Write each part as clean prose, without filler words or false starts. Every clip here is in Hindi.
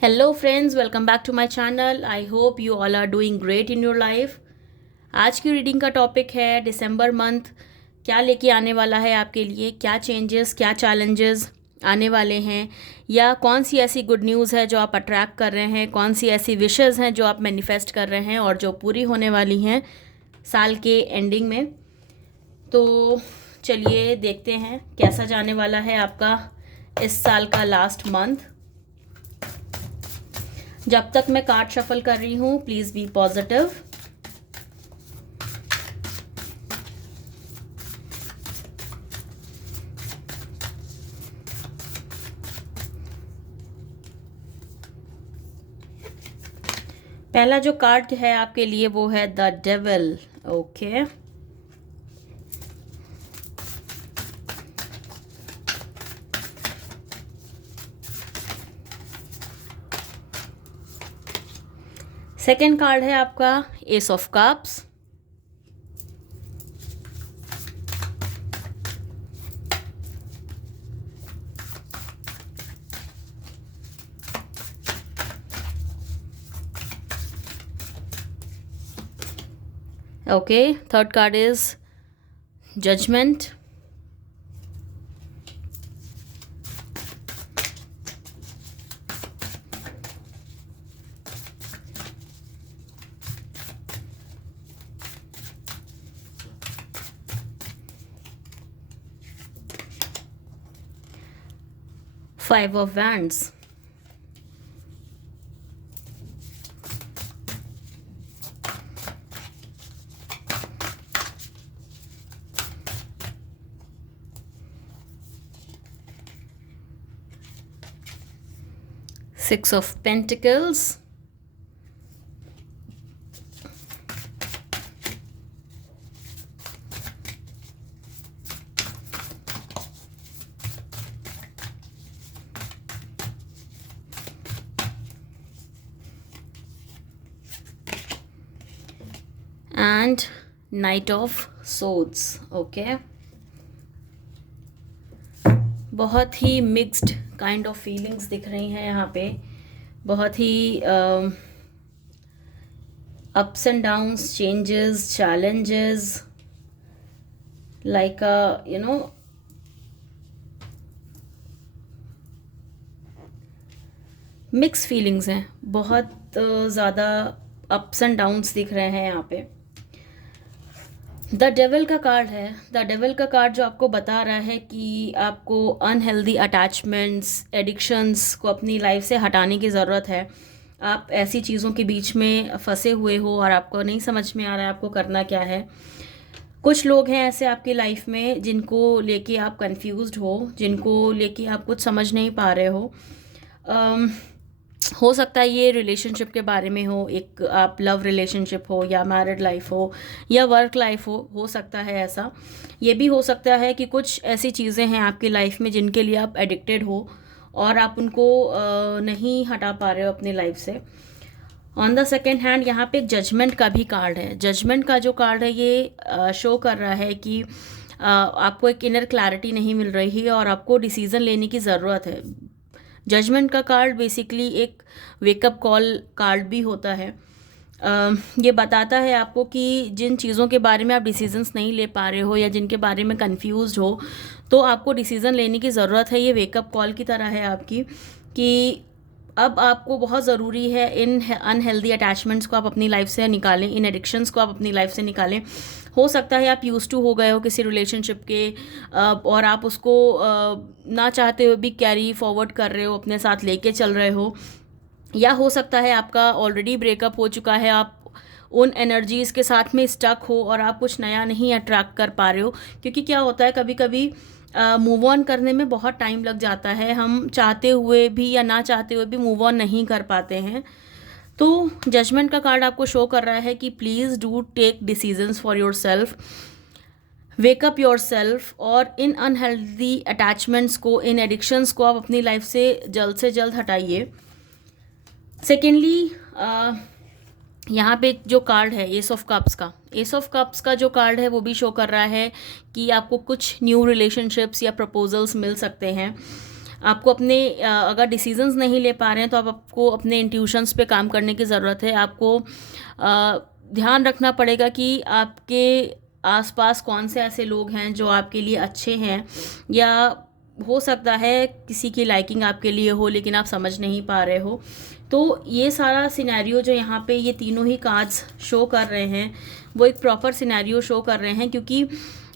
Hello friends, welcome back to my channel. I hope you all are doing great in your life. आज की रीडिंग का टॉपिक है दिसंबर मंथ क्या लेके आने वाला है आपके लिए, क्या चेंजेस, क्या चैलेंजेस आने वाले हैं, या कौन सी ऐसी गुड न्यूज़ है जो आप अट्रैक्ट कर रहे हैं, कौन सी ऐसी विशेज़ हैं जो आप मैनिफेस्ट कर रहे हैं और जो पूरी होने वाली हैं साल के एंडिंग में। तो चलिए देखते हैं कैसा जाने वाला है आपका इस साल का लास्ट मंथ। जब तक मैं कार्ड शफल कर रही हूँ प्लीज़ बी पॉजिटिव। पहला जो कार्ड है आपके लिए वो है the devil. Okay, second card है आपका ace of cups. Okay, third card is judgement. Five of wands. Six of Pentacles. And Knight of Swords. Okay. बहुत ही मिक्स्ड काइंड ऑफ फीलिंग्स दिख रही हैं यहाँ पे, बहुत ही ups and downs, changes, challenges, like mix feelings हैं, बहुत ज़्यादा अप्स एंड डाउन्स दिख रहे हैं यहाँ पे। द डेविल का कार्ड है। द डेविल का कार्ड जो आपको बता रहा है कि आपको अनहेल्दी अटैचमेंट्स, एडिक्शंस को अपनी लाइफ से हटाने की ज़रूरत है। आप ऐसी चीज़ों के बीच में फंसे हुए हो और आपको नहीं समझ में आ रहा है आपको करना क्या है। कुछ लोग हैं ऐसे आपकी लाइफ में जिनको लेके आप कंफ्यूज्ड हो, जिनको लेके आप कुछ समझ नहीं पा रहे हो सकता है ये रिलेशनशिप के बारे में हो, एक आप लव रिलेशनशिप हो या मैरिड लाइफ हो या वर्क लाइफ हो सकता है ऐसा। ये भी हो सकता है कि कुछ ऐसी चीज़ें हैं आपकी लाइफ में जिनके लिए आप एडिक्टेड हो और आप उनको नहीं हटा पा रहे हो अपनी लाइफ से। ऑन द सेकेंड हैंड यहाँ पे जजमेंट का भी कार्ड है। जजमेंट का जो कार्ड है ये शो कर रहा है कि आपको एक इनर क्लैरिटी नहीं मिल रही है और आपको डिसीज़न लेने की ज़रूरत है। जजमेंट का कार्ड बेसिकली एक वेकअप कॉल कार्ड भी होता है। ये बताता है आपको कि जिन चीज़ों के बारे में आप डिसीजंस नहीं ले पा रहे हो या जिनके बारे में कंफ्यूज्ड हो तो आपको डिसीज़न लेने की ज़रूरत है। ये वेकअप कॉल की तरह है आपकी कि अब आपको बहुत ज़रूरी है इन अनहेल्दी अटैचमेंट्स को आप अपनी लाइफ से निकालें, इन एडिक्शंस को आप अपनी लाइफ से निकालें। हो सकता है आप यूज़ टू हो गए हो किसी रिलेशनशिप के और आप उसको ना चाहते हुए भी कैरी फॉरवर्ड कर रहे हो, अपने साथ लेके चल रहे हो, या हो सकता है आपका ऑलरेडी ब्रेकअप हो चुका है, आप उन एनर्जीज़ के साथ में स्टक हो और आप कुछ नया नहीं अट्रैक्ट कर पा रहे हो। क्योंकि क्या होता है कभी कभी मूव ऑन करने में बहुत टाइम लग जाता है, हम चाहते हुए भी या ना चाहते हुए भी मूव ऑन नहीं कर पाते हैं। तो जजमेंट का कार्ड आपको शो कर रहा है कि please do take decisions for your self, wake up your self, और इन अनहेल्दी अटैचमेंट्स को, इन एडिक्शंस को आप अपनी लाइफ से जल्द हटाइए। सेकेंडली यहाँ पे जो कार्ड है एस ऑफ कप्स का, एस ऑफ कप्स का जो कार्ड है वो भी शो कर रहा है कि आपको कुछ न्यू रिलेशनशिप्स या प्रपोजल्स मिल सकते हैं। आपको अपने अगर डिसीजंस नहीं ले पा रहे हैं तो आपको अपने इंट्यूशंस पे काम करने की ज़रूरत है। आपको ध्यान रखना पड़ेगा कि आपके आसपास कौन से ऐसे लोग हैं जो आपके लिए अच्छे हैं, या हो सकता है किसी की लाइकिंग आपके लिए हो लेकिन आप समझ नहीं पा रहे हो। तो ये सारा सिनेरियो जो यहाँ पे ये तीनों ही कार्ड्स शो कर रहे हैं वो एक प्रॉपर सिनेरियो शो कर रहे हैं, क्योंकि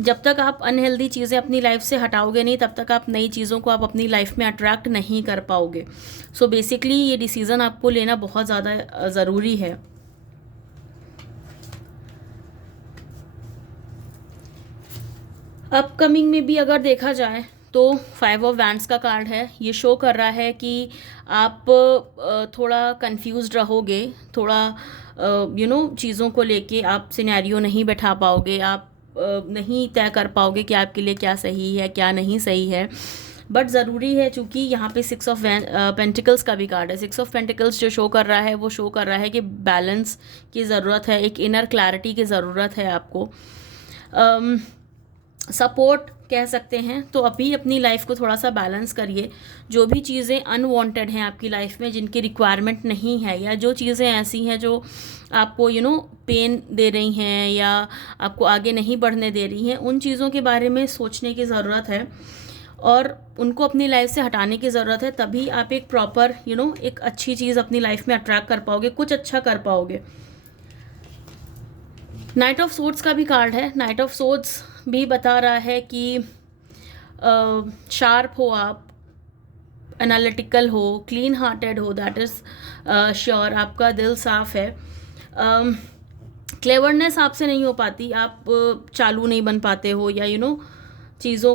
जब तक आप अनहेल्दी चीज़ें अपनी लाइफ से हटाओगे नहीं तब तक आप नई चीज़ों को आप अपनी लाइफ में अट्रैक्ट नहीं कर पाओगे। सो बेसिकली ये डिसीज़न आपको लेना बहुत ज़्यादा ज़रूरी है। अपकमिंग में भी अगर देखा जाए तो 5 ऑफ वैंड्स का कार्ड है। ये शो कर रहा है कि आप थोड़ा कंफ्यूज्ड रहोगे, थोड़ा चीज़ों को लेके आप सिनेरियो नहीं बैठा पाओगे, आप नहीं तय कर पाओगे कि आपके लिए क्या सही है क्या नहीं सही है। बट ज़रूरी है, चूँकि यहाँ पे 6 ऑफ पेंटिकल्स का भी कार्ड है। 6 ऑफ पेंटिकल्स जो शो कर रहा है वो शो कर रहा है कि बैलेंस की ज़रूरत है, एक इनर क्लैरिटी की ज़रूरत है आपको। सपोर्ट कह सकते हैं। तो अभी अपनी लाइफ को थोड़ा सा बैलेंस करिए। जो भी चीज़ें अनवांटेड हैं आपकी लाइफ में, जिनकी रिक्वायरमेंट नहीं है, या जो चीज़ें ऐसी हैं जो आपको पेन दे रही हैं या आपको आगे नहीं बढ़ने दे रही हैं, उन चीज़ों के बारे में सोचने की ज़रूरत है और उनको अपनी लाइफ से हटाने की ज़रूरत है। तभी आप एक प्रॉपर एक अच्छी चीज़ अपनी लाइफ में अट्रैक्ट कर पाओगे, कुछ अच्छा कर पाओगे। नाइट ऑफ सोर्ड्स का भी कार्ड है। नाइट ऑफ सोर्ड्स भी बता रहा है कि शार्प हो आप, एनालिटिकल हो, क्लीन हार्टेड हो, दैट इज़ श्योर। आपका दिल साफ है। क्लेवरनेस आपसे नहीं हो पाती, आप चालू नहीं बन पाते हो, या चीज़ों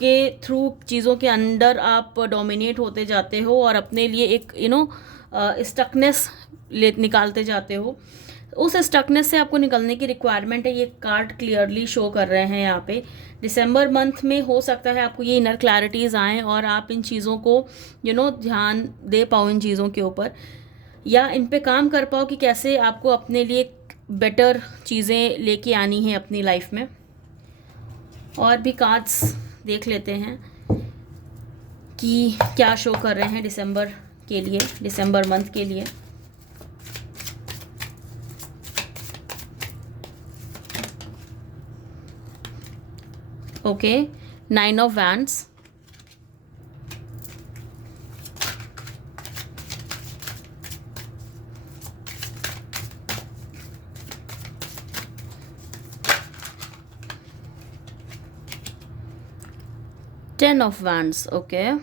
के थ्रू, चीज़ों के अंदर आप डोमिनेट होते जाते हो और अपने लिए एक स्टकनेस निकालते जाते हो। उस स्टकनेस से आपको निकलने की रिक्वायरमेंट है, ये कार्ड क्लियरली शो कर रहे हैं यहाँ पे। दिसंबर मंथ में हो सकता है आपको ये इनर क्लैरिटीज़ आएँ और आप इन चीज़ों को ध्यान दे पाओ, इन चीज़ों के ऊपर, या इन पे काम कर पाओ कि कैसे आपको अपने लिए बेटर चीज़ें लेके आनी है अपनी लाइफ में। और भी कार्ड्स देख लेते हैं कि क्या शो कर रहे हैं दिसंबर के लिए, दिसंबर मंथ के लिए। Okay, 9 of wands, Ten of Wands, okay.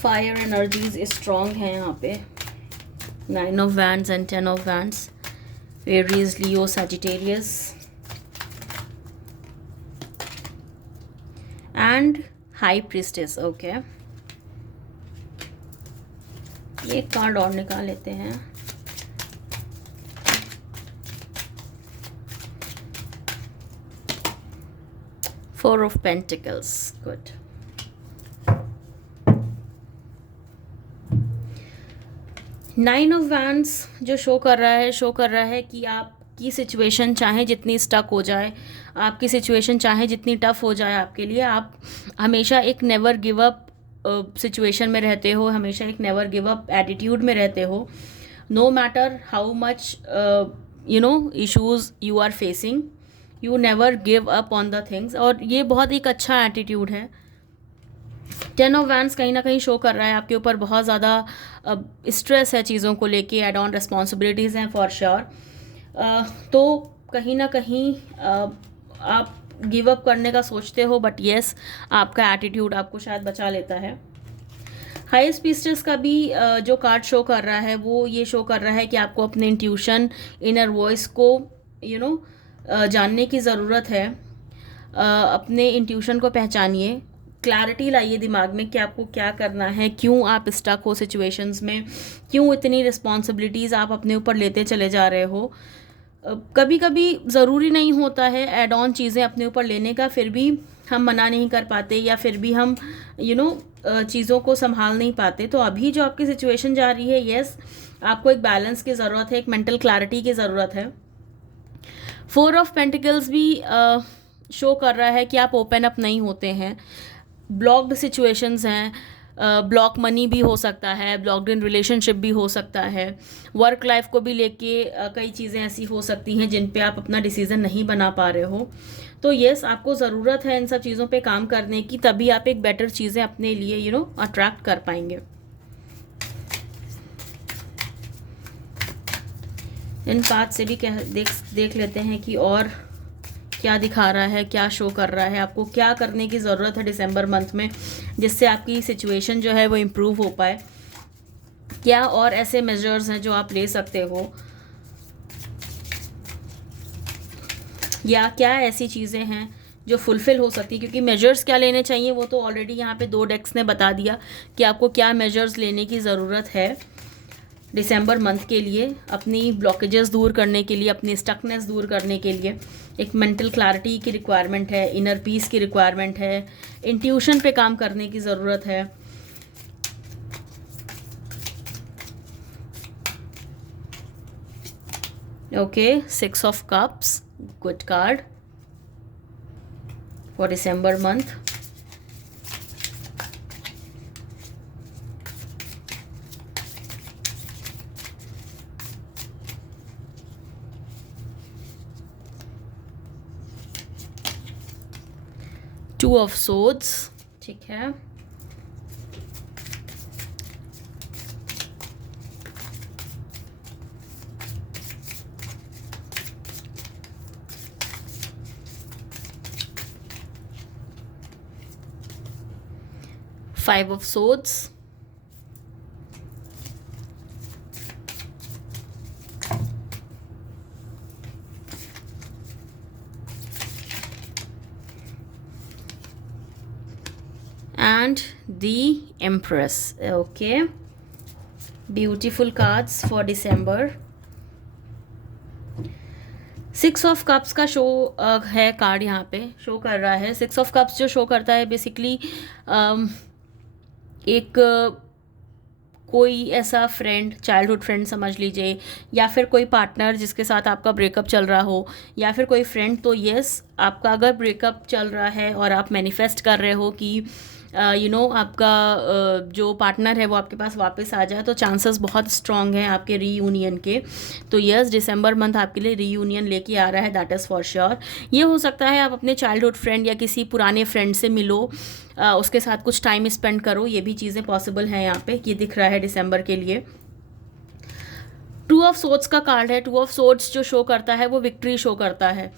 Fire energies strong हैं यहाँ पे। 9 of Wands and 10 of Wands, Aries, Leo, Sagittarius and High Priestess, okay. ये कार्ड और निकाल लेते हैं। Four of Pentacles, good. Nine of wands जो शो कर रहा है कि आपकी सिचुएशन चाहे जितनी स्टक हो जाए, आपकी सिचुएशन चाहे जितनी टफ हो जाए आपके लिए, आप हमेशा एक नेवर गिव अप सिचुएशन में रहते हो, हमेशा एक नेवर गिव अप एटीट्यूड में रहते हो। No matter how much issues you are facing, you never give up on the things, और ये बहुत एक अच्छा एटीट्यूड है। 10 ऑफ वैंड्स कहीं ना कहीं शो कर रहा है आपके ऊपर बहुत ज़्यादा स्ट्रेस है चीज़ों को लेके, एड ऑन रिस्पॉन्सिबिलिटीज़ हैं फॉर श्योर। तो कहीं ना कहीं आप गिव अप करने का सोचते हो, बट येस आपका एटीट्यूड आपको शायद बचा लेता है। हाईएस्ट प्रीस्टेस का भी जो कार्ड शो कर रहा है वो ये शो कर रहा है कि आपको अपने इंट्यूशन, इनर वॉइस को जानने की ज़रूरत है। अपने इंट्यूशन को पहचानिए, क्लैरिटी लाइए दिमाग में कि आपको क्या करना है, क्यों आप स्टक हो सिचुएशंस में, क्यों इतनी रिस्पॉन्सिबिलिटीज़ आप अपने ऊपर लेते चले जा रहे हो। कभी कभी ज़रूरी नहीं होता है एड ऑन चीज़ें अपने ऊपर लेने का, फिर भी हम मना नहीं कर पाते, या फिर भी हम चीज़ों को संभाल नहीं पाते। तो अभी जो आपकी सिचुएशन जा रही है, यस, आपको एक बैलेंस की ज़रूरत है, एक मेंटल क्लैरिटी की ज़रूरत है। 4 ऑफ पेंटिकल्स भी शो कर रहा है कि आप ओपन अप नहीं होते हैं, ब्लॉक्ड सिचुएशंस हैं, ब्लॉक मनी भी हो सकता है, ब्लॉक्ड इन रिलेशनशिप भी हो सकता है, वर्क लाइफ को भी लेके कई चीज़ें ऐसी हो सकती हैं जिन पे आप अपना डिसीज़न नहीं बना पा रहे हो। तो यस, आपको ज़रूरत है इन सब चीज़ों पे काम करने की, तभी आप एक बेटर चीज़ें अपने लिए अट्रैक्ट कर पाएंगे। इन पाथ से भी देख लेते हैं कि और क्या दिखा रहा है, क्या शो कर रहा है, आपको क्या करने की ज़रूरत है दिसंबर मंथ में जिससे आपकी सिचुएशन जो है वो इम्प्रूव हो पाए। क्या और ऐसे मेजर्स हैं जो आप ले सकते हो, या क्या ऐसी चीज़ें हैं जो फुलफ़िल हो सकती है, क्योंकि मेजर्स क्या लेने चाहिए वो तो ऑलरेडी यहाँ पे 2 डेक्स ने बता दिया कि आपको क्या मेजर्स लेने की ज़रूरत है दिसंबर मंथ के लिए, अपनी ब्लॉकेजेस दूर करने के लिए, अपनी स्टकनेस दूर करने के लिए। एक मेंटल क्लैरिटी की रिक्वायरमेंट है, इनर पीस की रिक्वायरमेंट है, इंट्यूशन पे काम करने की ज़रूरत है। Okay, 6 of cups, good card for December month. Two of swords, ठीक है। Five of swords, and the Empress. Okay, beautiful cards for December. 6 of cups का शो है कार्ड, यहाँ पे शो कर रहा है। 6 ऑफ कप्स जो शो करता है बेसिकली एक कोई ऐसा फ्रेंड, चाइल्डहुड फ्रेंड समझ लीजिए, या फिर कोई पार्टनर जिसके साथ आपका ब्रेकअप चल रहा हो, या फिर कोई फ्रेंड। तो यस, आपका अगर ब्रेकअप चल रहा है और आप मैनिफेस्ट कर रहे हो कि आपका जो पार्टनर है वो आपके पास वापस आ जाए, तो चांसेस बहुत स्ट्रॉन्ग हैं आपके रीयूनियन के। तो यस, दिसंबर मंथ आपके लिए रीयूनियन लेके आ रहा है, दैट इज़ फॉर श्योर। ये हो सकता है आप अपने चाइल्डहुड फ्रेंड या किसी पुराने फ्रेंड से मिलो, उसके साथ कुछ टाइम स्पेंड करो, ये भी चीज़ें पॉसिबल हैं यहाँ पे, ये दिख रहा है दिसंबर के लिए। 2 ऑफ सोर्ड्स का कार्ड है। 2 ऑफ सोर्ड्स जो शो करता है वो विक्ट्री शो करता है।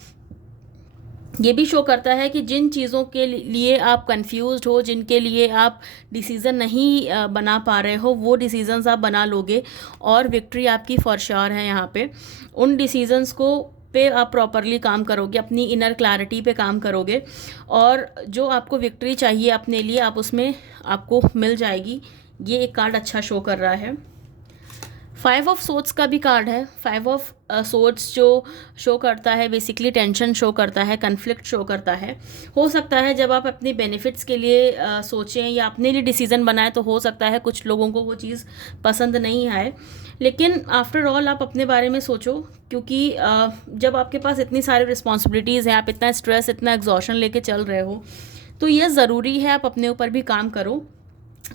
ये भी शो करता है कि जिन चीज़ों के लिए आप कंफ्यूज्ड हो, जिनके लिए आप डिसीज़न नहीं बना पा रहे हो, वो डिसीजंस आप बना लोगे और विक्ट्री आपकी फॉर श्योर है यहाँ पे। उन डिसीजंस को पे आप प्रॉपरली काम करोगे, अपनी इनर क्लैरिटी पे काम करोगे, और जो आपको विक्ट्री चाहिए अपने लिए आप उसमें आपको मिल जाएगी। ये एक कार्ड अच्छा शो कर रहा है। 5 ऑफ सोर्ड्स का भी कार्ड है। 5 ऑफ सोर्ड्स जो शो करता है बेसिकली टेंशन शो करता है, कन्फ्लिक्ट शो करता है। हो सकता है जब आप अपनी बेनिफिट्स के लिए सोचें या अपने लिए डिसीज़न बनाएं, तो हो सकता है कुछ लोगों को वो चीज़ पसंद नहीं आए, लेकिन आफ्टर ऑल आप अपने बारे में सोचो, क्योंकि जब आपके पास इतनी सारी रिस्पॉन्सिबिलिटीज़ हैं, आप इतना स्ट्रेस, इतना एग्जॉशन लेके चल रहे हो, तो ये ज़रूरी है आप अपने ऊपर भी काम करो।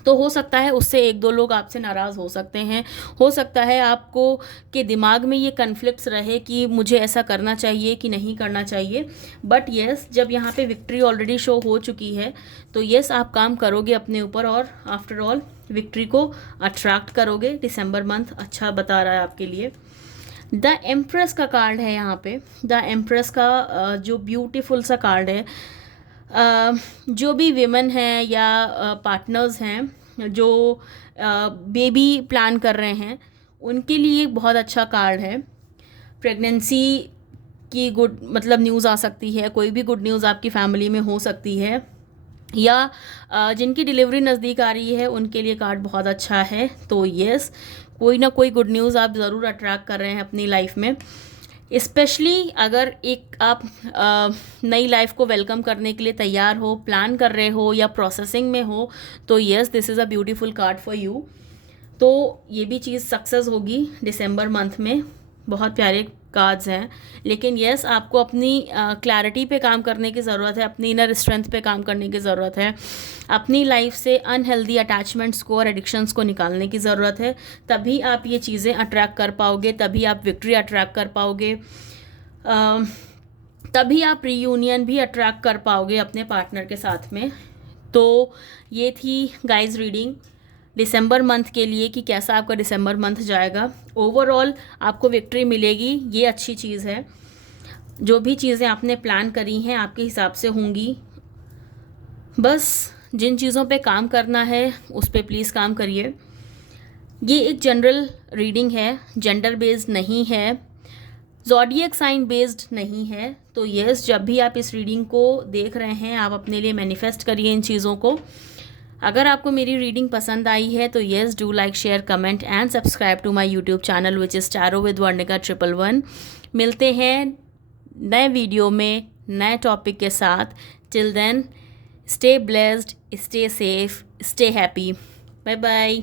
तो हो सकता है उससे 1-2 लोग आपसे नाराज़ हो सकते हैं, हो सकता है आपको के दिमाग में ये कन्फ्लिक्ट्स रहे कि मुझे ऐसा करना चाहिए कि नहीं करना चाहिए, बट येस, जब यहाँ पे विक्ट्री ऑलरेडी शो हो चुकी है, तो येस, आप काम करोगे अपने ऊपर और आफ्टर ऑल विक्ट्री को अट्रैक्ट करोगे। दिसंबर मंथ अच्छा बता रहा है आपके लिए। द एम्प्रेस का कार्ड है यहाँ पे। द एम्प्रेस का जो ब्यूटीफुल सा कार्ड है, जो भी विमेन हैं या पार्टनर्स हैं जो बेबी प्लान कर रहे हैं, उनके लिए बहुत अच्छा कार्ड है। प्रेगनेंसी की गुड न्यूज़ आ सकती है, कोई भी गुड न्यूज़ आपकी फैमिली में हो सकती है, या जिनकी डिलीवरी नज़दीक आ रही है उनके लिए कार्ड बहुत अच्छा है। तो येस, कोई ना कोई गुड न्यूज़ आप ज़रूर अट्रैक्ट कर रहे हैं अपनी लाइफ में। स्पेशली अगर एक आप नई लाइफ को वेलकम करने के लिए तैयार हो, प्लान कर रहे हो या प्रोसेसिंग में हो, तो yes, this is a beautiful card for you. तो ये भी चीज़ सक्सेस होगी दिसंबर मंथ में। बहुत प्यारे कार्ड्स हैं, लेकिन यस, आपको अपनी क्लैरिटी पे काम करने की ज़रूरत है, अपनी इनर स्ट्रेंथ पे काम करने की ज़रूरत है, अपनी लाइफ से अनहेल्दी अटैचमेंट्स को और एडिक्शंस को निकालने की ज़रूरत है। तभी आप ये चीज़ें अट्रैक्ट कर पाओगे, तभी आप विक्ट्री अट्रैक्ट कर पाओगे, तभी आप रीयूनियन भी अट्रैक्ट कर पाओगे अपने पार्टनर के साथ में। तो ये थी गाइस रीडिंग दिसंबर मंथ के लिए कि कैसा आपका दिसंबर मंथ जाएगा। ओवरऑल आपको विक्ट्री मिलेगी, ये अच्छी चीज़ है। जो भी चीज़ें आपने प्लान करी हैं आपके हिसाब से होंगी। बस जिन चीज़ों पे काम करना है उस पे प्लीज़ काम करिए। ये एक जनरल रीडिंग है, जेंडर बेस्ड नहीं है, ज़ोडिएक साइन बेस्ड नहीं है। तो यस, जब भी आप इस रीडिंग को देख रहे हैं आप अपने लिए मैनिफेस्ट करिए इन चीज़ों को। अगर आपको मेरी रीडिंग पसंद आई है तो yes, do like, share, comment and subscribe to my YouTube channel which is tarot with Varnika 111। मिलते हैं नए वीडियो में नए टॉपिक के साथ। Till then, stay blessed, stay safe, stay happy. Bye bye.